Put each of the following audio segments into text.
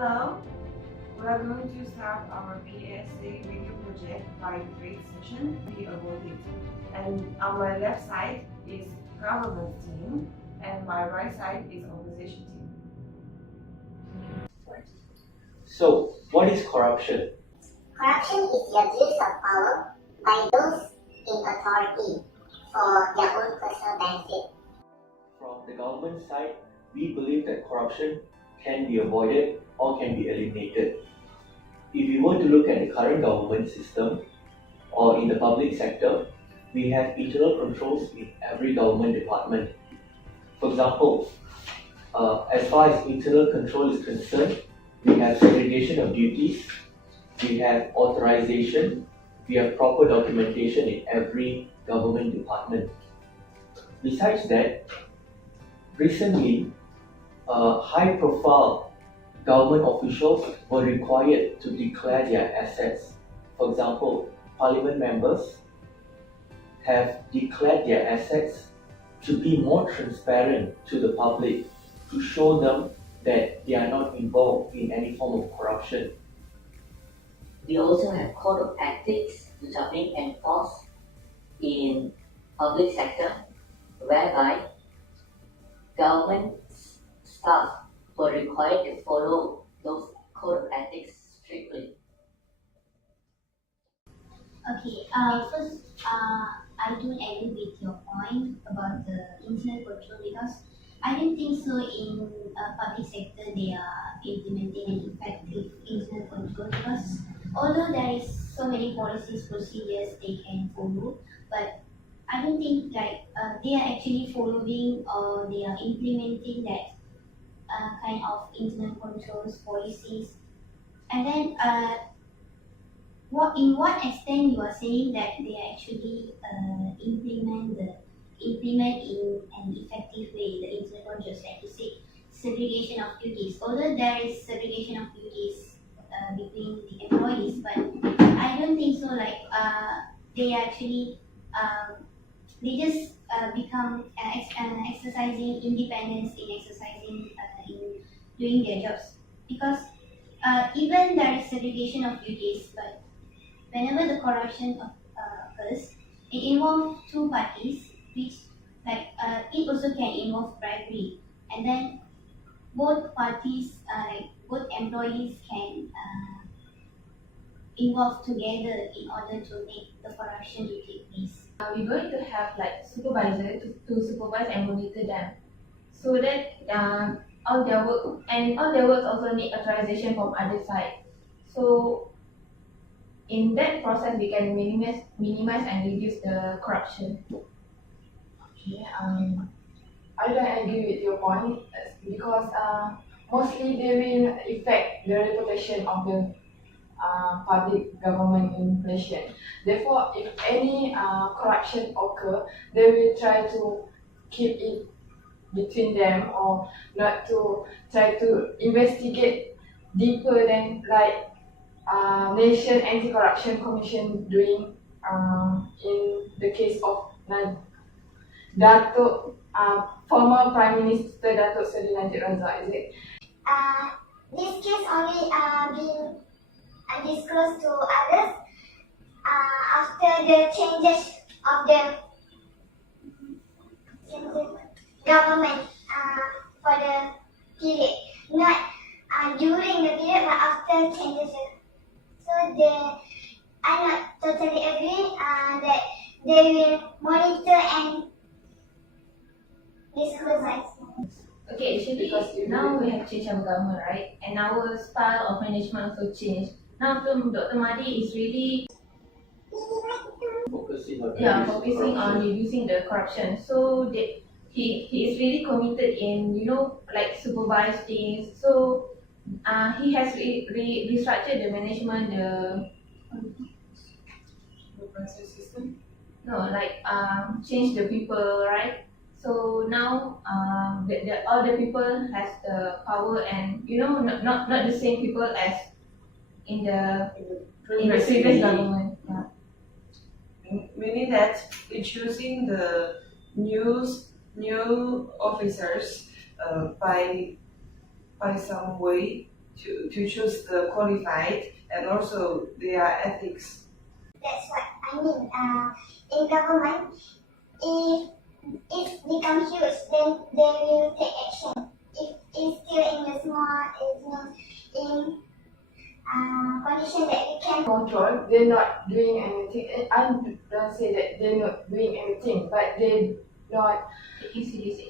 Hello, we are going to start our PSA video project by grade session. We avoid it. And on my left side is government team, and my right side is opposition team. So, what is corruption? Corruption is the abuse of power by those in authority for their own personal benefit. From the government side, we believe that corruption can be avoided or can be eliminated. If you were to look at the current government system or in the public sector, we have internal controls in every government department. For example, as far as internal control is concerned, we have segregation of duties, we have authorization, we have proper documentation in every government department. Besides that, recently, high-profile government officials were required to declare their assets. For example, parliament members have declared their assets to be more transparent to the public, to show them that they are not involved in any form of corruption. We also have code of ethics which are being enforced in public sector, whereby government staff were required to follow those code of ethics strictly. Okay, first, I don't agree with your point about the internal control because I don't think so in public sector they are implementing an effective internal control because although there is so many policies, procedures they can follow, but I don't think like they are actually following or they are implementing that kind of internal controls policies. And then in what extent you are saying that they actually implement in an effective way the internal controls, like you say, segregation of duties. Although there is segregation of duties between the employees, but I don't think so. Like they actually they just become exercising independence in exercising in doing their jobs because even there is segregation of duties, but whenever the corruption occurs, it involves two parties, which like it also can involve bribery, and then both parties, like both employees, can involve together in order to make the corruption to take place. We're going to have like supervisor to supervise and monitor them, so that all their works also need authorization from other side. So in that process, we can minimize and reduce the corruption. Okay, I don't agree with your point because mostly they will affect the reputation of the public government in Malaysia. Therefore, if any corruption occur, they will try to keep it between them or not to try to investigate deeper than like Nation Anti-Corruption Commission doing in the case of Datuk former Prime Minister Datuk Seri Najib Razak, is it? This case only been disclosed to others after the changes of the government for the period, not during the period but after changes. So I not totally agree that they will monitor and disclose. Okay, actually now we have changed our government, right? And our style of management also changed. Now Dr. Mahdi is really focusing on reducing the corruption. So he is really committed in like supervise things. So he has restructured the management, the process system. change the people, right? So now all the people has the power and not the same people as in the previous government. Yeah. Meaning that in choosing the new officers by some way to choose the qualified and also their ethics. That's what I mean. In government, if it becomes huge, then they will take action. If it's still in the small, in condition that we can Control, they're not doing anything. And I don't say that they're not doing anything, but they're not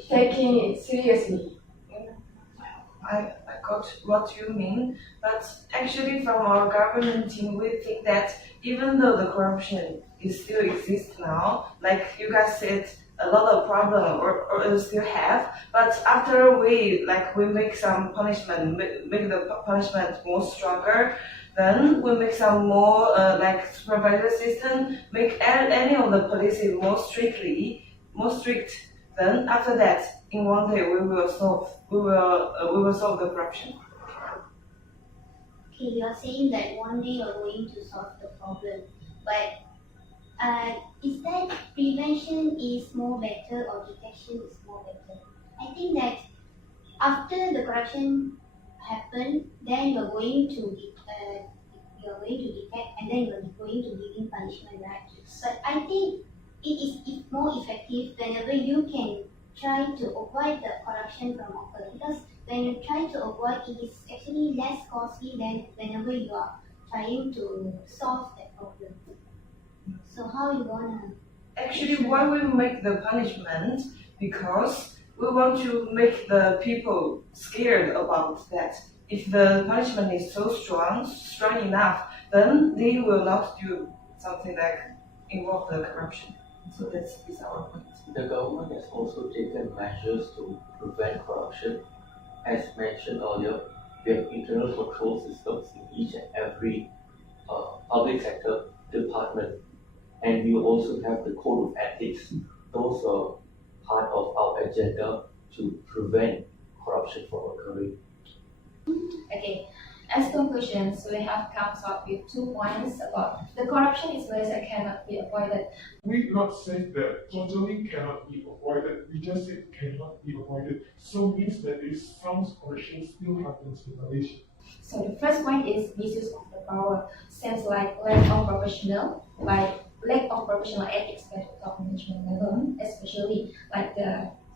taking it seriously. I got what you mean, but actually from our government team, we think that even though the corruption is still exists now, like you guys said, a lot of problem or still have, but after we make some punishment, make the punishment more stronger, then we make some more supervisory system, make any of the policy more strict. Then after that, in one day we will solve the corruption. Okay, you are saying that one day you're going to solve the problem, but is that prevention is more better or detection is more better? I think that after the corruption happened, then you're going to detect and then you're going to give in punishment, right? But I think it is more effective whenever you can try to avoid the corruption from occurring, because when you try to avoid, it is actually less costly than whenever you are trying to solve that problem. So how you gonna? Actually, why we make the punishment? Because we want to make the people scared about that. If the punishment is so strong enough, then they will not do something like involve the corruption. So that is our point. The government has also taken measures to prevent corruption. As mentioned earlier, we have internal control systems in each and every public sector department. And we also have the code of ethics. Those are part of our agenda to prevent corruption from occurring. Okay, as conclusions, we have come up with 2 points about the corruption in Malaysia cannot be avoided. We not say that totally cannot be avoided. We just said cannot be avoided. So means that is some corruption still happens in Malaysia. So the first point is misuse of the power. Seems like lack of professional ethics at the top management level, especially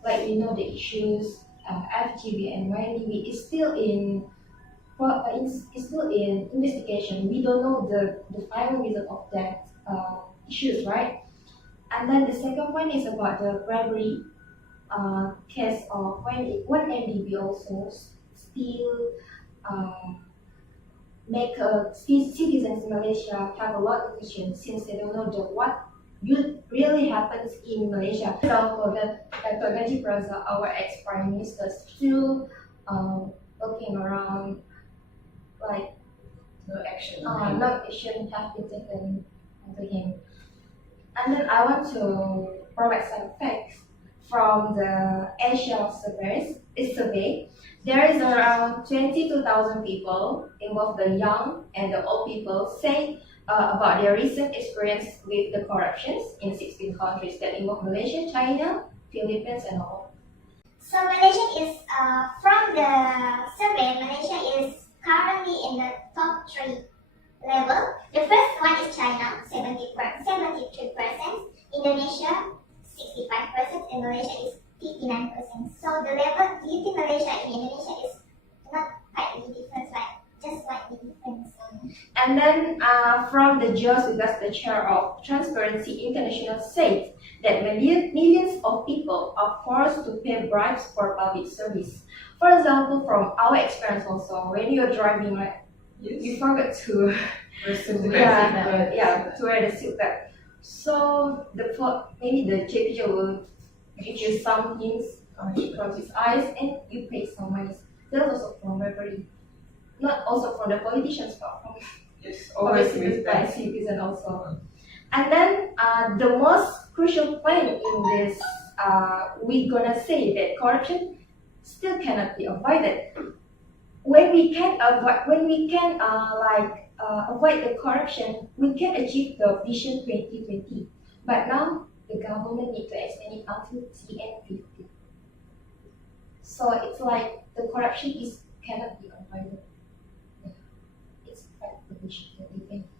we know the issues FGV and YDV is still in investigation. We don't know the final result of that issues, right? And then the second point is about the bribery case of when MDB also still make citizens in Malaysia have a lot of questions since they don't know what really happens in Malaysia. For example, Dr. Najib Razak, our ex-prime minister, still looking around no action have been taken to him. And then I want to provide some facts from the Asia survey. There is around 22,000 people, involved the young and the old people, say about their recent experience with the corruptions in 16 countries that involve Malaysia, China, Philippines, and all. So Malaysia is, from the survey, Malaysia is currently in the top 3 level. The first one is China, 73%, Indonesia, 65%, and Malaysia is 59%. So the level, do you think Malaysia and Indonesia is not quite the difference, right? Just slightly different. And then from the JOS, we got the chair of Transparency International said that millions of people are forced to pay bribes for public service. For example, from our experience also, when you're driving, you forget to to wear the seat belt. So maybe the JPJ will give you some hints from his eyes, and you pay some money. That's also from bribery. Not also from the politicians, but from by citizen also. And then the most crucial point in this, we're gonna say that corruption still cannot be avoided. When we can avoid the corruption, we can achieve the Vision 2020. But now the government need to extend it until TN50. So it's like the corruption cannot be avoided. which is the different